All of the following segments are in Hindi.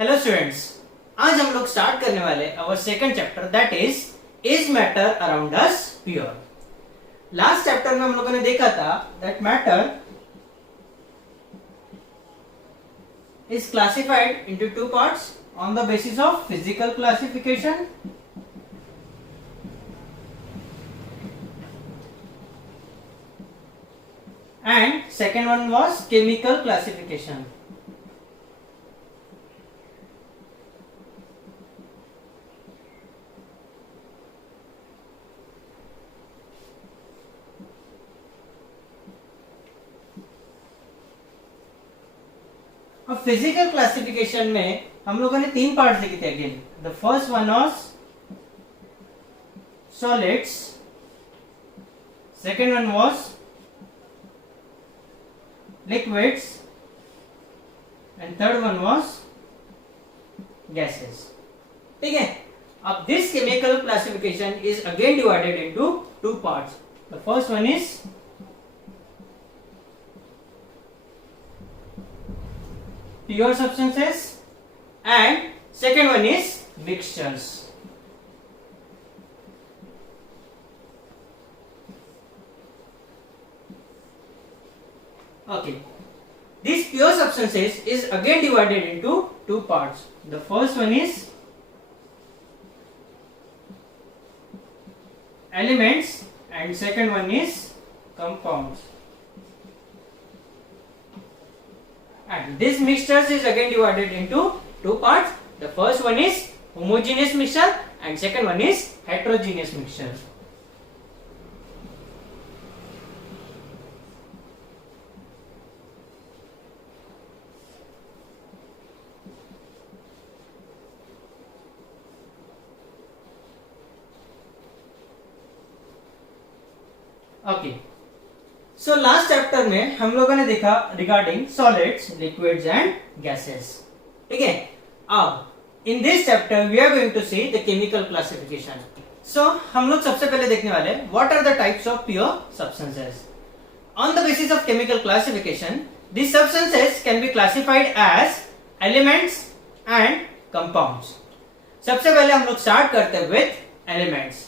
हेलो स्टूडेंट्स, आज हम लोग स्टार्ट करने वाले अवर second chapter that is matter around us pure. Last chapter में हम लोगों ने देखा था that matter is classified into two parts on the basis of physical classification and second one was chemical classification. अब फिजिकल क्लासिफिकेशन में हम लोगों ने तीन पार्ट देखे थे again. The first one was solids, second one was liquids and third one was gases. ठीक है, अब this chemical classification is again divided into two parts. The first one is pure substances and second one is mixtures. Okay, these pure substances is again divided into two parts. The first one is elements and second one is compounds. And this mixtures is again divided into two parts. The first one is homogeneous mixture and second one is heterogeneous mixture. Okay. So last chapter में हम लोगों ने देखा regarding solids, liquids and gases. ठीक है, अब in this chapter we are going to see the chemical classification. So हम लोग सबसे पहले देखने वाले what are the types of pure substances. On the basis of chemical classification this substances can be classified as elements and compounds. सबसे पहले हम लोग स्टार्ट करते हैं with elements.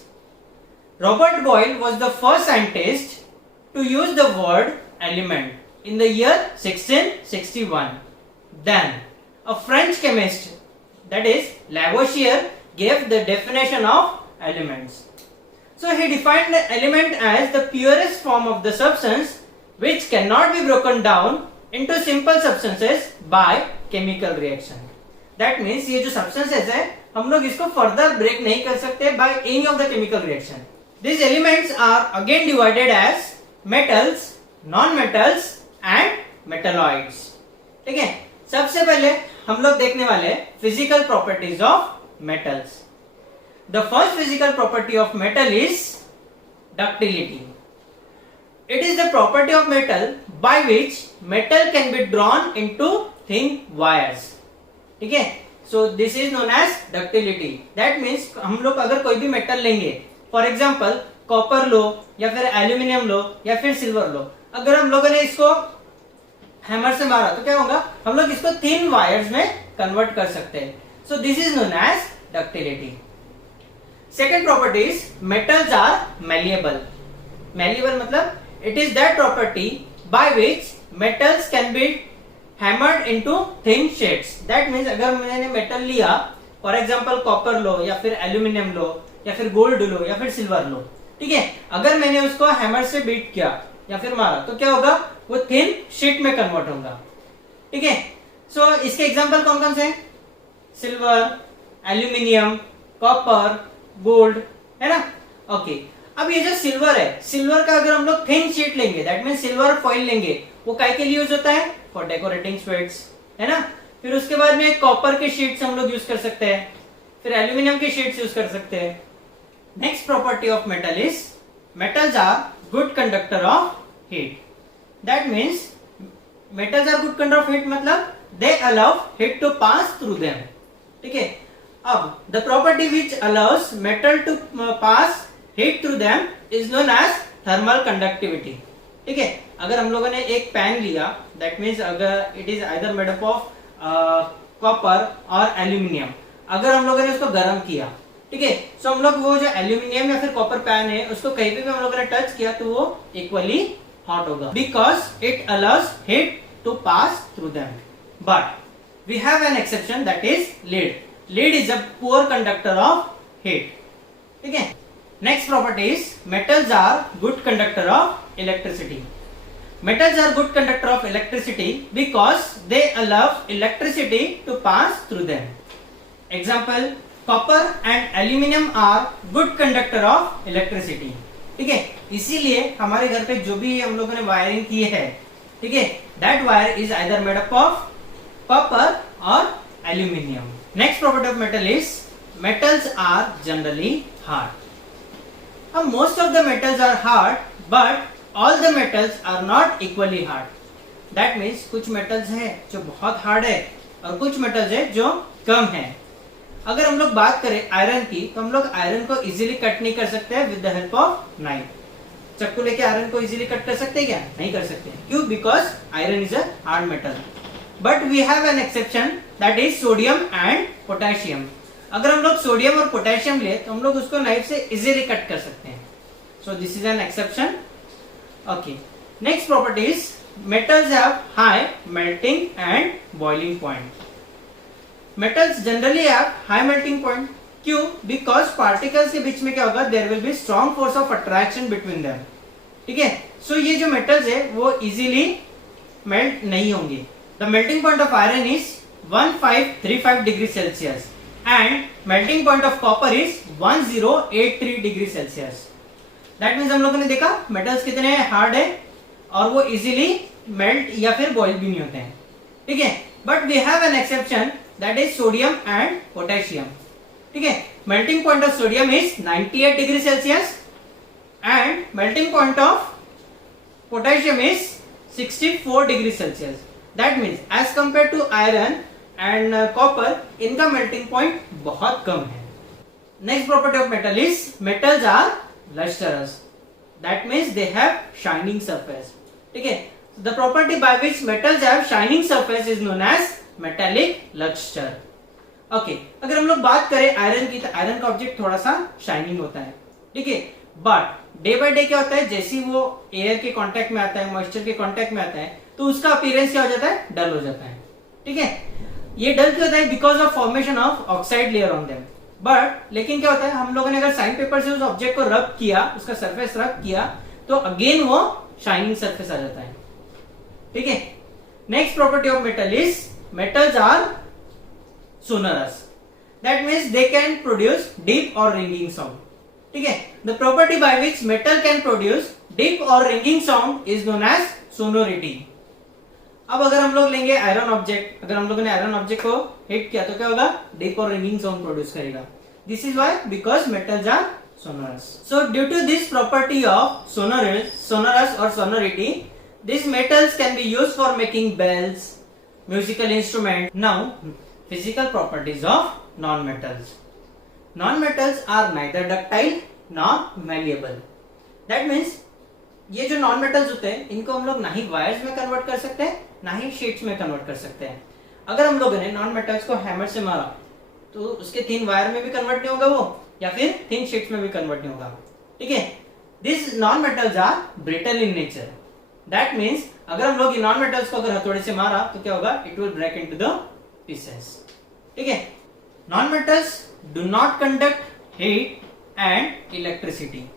Robert boil was the first scientist to use the word element in the year 1661. Then a French chemist, that is Lavoisier, gave the definition of elements. So he defined the element as the purest form of the substance which cannot be broken down into simple substances by chemical reaction. That means ये जो substances है हम लोग इसको further break नहीं कर सकते by any of the chemical reaction. These elements are again divided as metals, non metals and metalloids. ठीक है, सबसे पहले हम लोग देखने वाले physical properties of metals. The first physical property of metal is ductility. It is the property of metal by which metal can be drawn into thin wires. ठीक है, so this is known as ductility. That means हम लोग अगर कोई भी मेटल लेंगे, फॉर एग्जाम्पल कॉपर लो या फिर एल्यूमिनियम लो या फिर सिल्वर लो, अगर हम लोगों ने इसको हैमर से मारा तो क्या होगा, हम लोग इसको थिन वायर्स में कन्वर्ट कर सकते हैं। So this is known as ductility. Second property is metals are malleable. Malleable मतलब it is that property by which metals can be hammered into thin sheets. That means अगर मैंने मेटल लिया, फॉर एग्जाम्पल कॉपर लो या फिर एल्यूमिनियम लो या फिर गोल्ड लो या फिर सिल्वर लो, ठीक है, अगर मैंने उसको हैमर से बीट किया या फिर मारा तो क्या होगा, वो थिन शीट में कन्वर्ट होगा। ठीक है, सो इसके एग्जांपल कौन कौन से हैं? सिल्वर, एल्यूमिनियम, कॉपर, गोल्ड, है ना। ओके, अब ये जो सिल्वर है, सिल्वर का अगर हम लोग थिन शीट लेंगे, दैट मीन सिल्वर फॉइल लेंगे, वो काय के लिए यूज होता है? फॉर डेकोरेटिंग स्वीट्स, है ना। फिर उसके बाद में कॉपर के शीट्स हम लोग यूज कर सकते हैं, फिर एल्यूमिनियम के शीट्स यूज कर सकते हैं। Next property of metal is metals are good conductor of heat. That means metals are good conductor of heat मतलब they allow heat to pass through them. ठीक है, अब the property which allows metal to pass heat through them is known as thermal conductivity. ठीक है, अगर हम लोगों ने एक पैन लिया, that means अगर it is either made up of copper और एल्यूमिनियम, अगर हम लोगों ने उसको गर्म किया, ठीक है, सो हम लोग वो जो एल्यूमिनियम या फिर कॉपर पैन है उसको कहीं पे भी हम लोगों ने टच किया तो वो इक्वली हॉट होगा, because it allows heat to pass through them. But we have an exception, that is lead. Lead is a poor conductor of heat. ठीक है. Next property is metals are good conductor of electricity. Metals are good conductor of electricity because they allow electricity to pass through them. Example, copper and aluminum are good conductor of electricity. ठीक है, इसीलिए हमारे घर पे जो भी हम लोगों ने वायरिंग की है, ठीक है, that wire is either made up of copper or aluminium. Next property of metal is metals are generally hard. Most of the metals are hard, but all the metals are not equally hard. That means कुछ metals है जो बहुत hard है और कुछ metals है जो कम है. अगर हम लोग बात करें आयरन की, तो हम लोग आयरन को इजीली कट नहीं कर सकते हैं with the help of knife. चाकू लेके आयरन को इजीली कट कर सकते हैं क्या? नहीं कर सकते. क्यों? Because iron is a hard metal. But we have an exception, that is sodium and potassium. अगर हम लोग सोडियम और पोटेशियम ले तो हम लोग उसको नाइफ से इजीली कट कर सकते हैं. So this is an exception. Okay. Next property is metals have high melting and boiling point. Metals generally have high melting point. क्यों? Because particles के बीच में क्या होगा? There will be strong force of attraction between them. ठीक है? So ये जो metals है वो easily melt नहीं होंगे. The melting point of iron is 1535 degree Celsius and melting point of copper is 1083 degree Celsius. That means हम लोगों ने देखा मेटल्स कितने हार्ड है और वो इजीली मेल्ट या फिर बॉइल भी नहीं होते हैं. ठीक है. But we have an exception, that is sodium and potassium. ठीक है. Melting point of sodium is 98 degree Celsius and melting point of potassium is 64 degree Celsius. That means as compare to iron and copper, इनका मेल्टिंग पॉइंट बहुत कम है. Next property of metal is metals are lustrous. That means they have shining surface. ठीक है. The property by which metals have shining surface is known as metallic luster. Okay. अगर हम लोग बात करें आयरन की, तो आयरन का ऑब्जेक्ट थोड़ा सा शाइनिंग होता है. ठीक है. बट डे बाय डे क्या होता है, जैसे ही वो एयर के कांटेक्ट में आता है, मॉइस्चर के कांटेक्ट में आता है, तो उसका अपीयरेंस क्या हो जाता है? डल हो जाता है. ठीक है. ये डल क्यों होता है? Because of formation of oxide layer on them. But लेकिन क्या होता है, हम लोगों ने अगर साइन पेपर से उस ऑब्जेक्ट को रब किया, उसका सरफेस रब किया, तो अगेन वो शाइनिंग सरफेस आ जाता है. ठीक है. Next property of metal is metals are sonorous. That means they can produce deep और रिंगिंग साउंड. ठीक है. The property by which metal can produce deep और ringing sound is known as sonority. अब अगर हम लोग लेंगे आयरन ऑब्जेक्ट, अगर हम लोगों ने आयरन ऑब्जेक्ट को हिट किया तो क्या होगा? डीप और रिंगिंग साउंड प्रोड्यूस करेगा. This is why, because metals are sonorous. So due to this property of sonorous or sonority, these metals can be used for making bells, musical instruments. Now, physical properties of non-metals. Non-metals are neither ductile nor malleable. That means ये जो नॉन मेटल्स होते हैं, इनको हम लोग ना ही वायर्स में कन्वर्ट कर सकते हैं, ना ही शीट्स में कन्वर्ट कर सकते हैं. अगर हम लोगों ने नॉन मेटल्स को हैमर से मारा तो उसके थिन वायर में भी कन्वर्ट नहीं होगा वो, या फिर थिन शीट्स में भी कन्वर्ट नहीं होगा. ठीक है. This non metals are brittle in nature. That means अगर हम लोग ये नॉन मेटल्स को अगर हथौड़े से मारा तो क्या होगा? It will break into the pieces. ठीक है. Non metals do not conduct heat and electricity.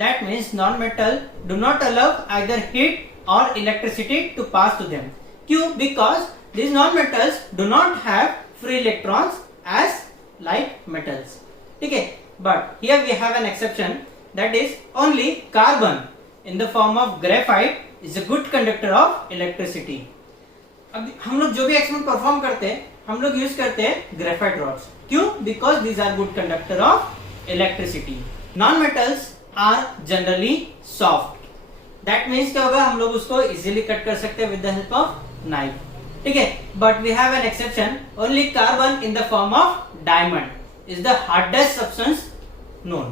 That means non-metal do not allow either heat or electricity to pass to them. क्यों? Because these non-metals do not have free electrons as like metals. ठीक है. But here we have an exception, that is only carbon in the form of graphite is a good conductor of electricity. अब हम लोग जो भी एक्सपेरिमेंट परफॉर्म करते हैं, हम लोग यूज करते हैं ग्रेफाइट रॉड्स. क्यों? Because these are good conductor of electricity. Non-metals are generally soft. That means क्या होगा? हम लोग उसको इजीली कट कर सकते हैं with the help of knife. ठीक है. But we have an exception. Only carbon in the form of diamond is the hardest substance known.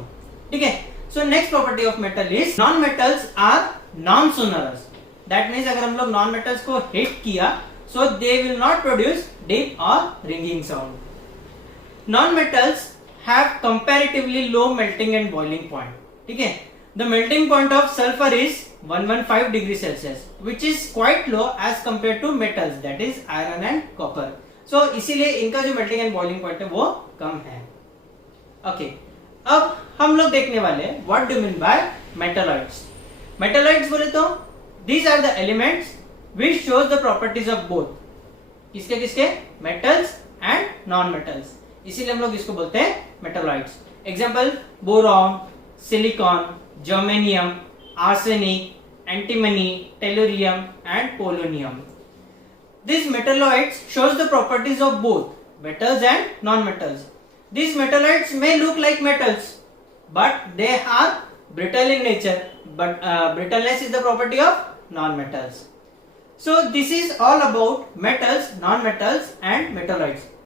ठीक है. So next property of metal is non-metals are non-sonorous. That means अगर हम लोग non-metals को hit किया, so they will not produce deep or ringing sound. Non-metals have comparatively low melting and boiling point. ठीक है, the melting point of sulfur is 115 degree Celsius, which is quite low as compared to metals, that is iron and copper. So इसीलिए इनका जो melting and boiling point है वो कम है. Okay, अब हम लोग देखने वाले हैं what do you mean by metalloids. Metalloids बोले तो these are the elements which shows the properties of both. किसके किसके? Metals and non-metals. इसीलिए हम लोग इसको बोलते हैं metalloids. Example: boron, silicon, germanium, arsenic, antimony, tellurium and polonium. These metalloids shows the properties of both metals and non-metals. These metalloids may look like metals, but they are brittle in nature. But brittleness is the property of non-metals. So this is all about metals, non-metals and metalloids.